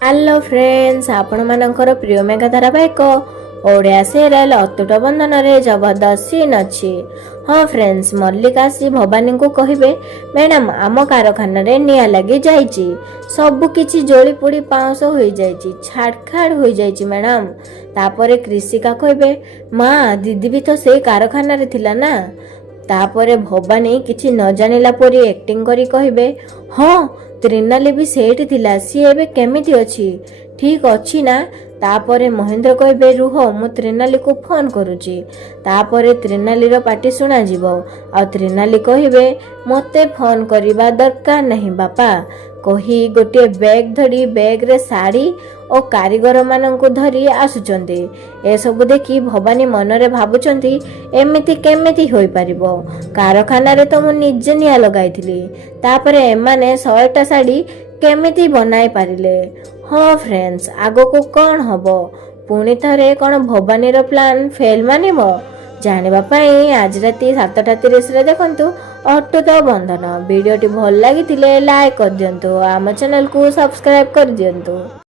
Hello friends आपण मानकर प्रिय मेगा धारावाहिक ओडिया सीरियल अतुट बंधन रे जबरदस्त सीन अच्छी। हाँ फ्रेंड्स, मल्लिका आसी भवानी को कहे मैडम आम कारखाना रे निया लगी जाइए, सबु किछि जोली पोड़ी पाउंस हो जाइए, छाड़खाड़ हो जाइए मैडम। तापरे कृषिका कहे माँ दीदी भी तो से कारखाना रे थिला ना। तापरे भवानी किछि न जानिला परी एक्टिंग करी कहे हाँ त्रिनाली भी सेठी थिला, सी एबे केमिति अछि, ठीक अछि ना। तापरे महेंद्र कहे रुह मु त्रिनाली को फोन करुची। तापरे त्रिनाली रो पार्टी सुना जीवो आ त्रिनाली कहे मते फोन करिबा दरकार नहीं बापा कही गोटे बैग धरी बैग रे साड़ी और कारीगर माननकु धरी आसुचंती। ए सब देखि भवानी मनरे भाबुचंती एमिति केमिति होई परिबो, कारखाना रे तो मु निजे निया लगाइथिली, तापरे एमाने 100टा साड़ी केमिति बनाई पारिले। हाँ फ्रेंड्स, आगो को कौन हबो, पुणी थरे कौन भवानी रो प्लान फेल मानिबो जानिबा पई आज राति 7:30 रे देखंतु अटुट बंधन। वीडियोटी भल लागिथिले लाइक कर दियंतु, आम चैनल को सब्सक्राइब कर दियंतु।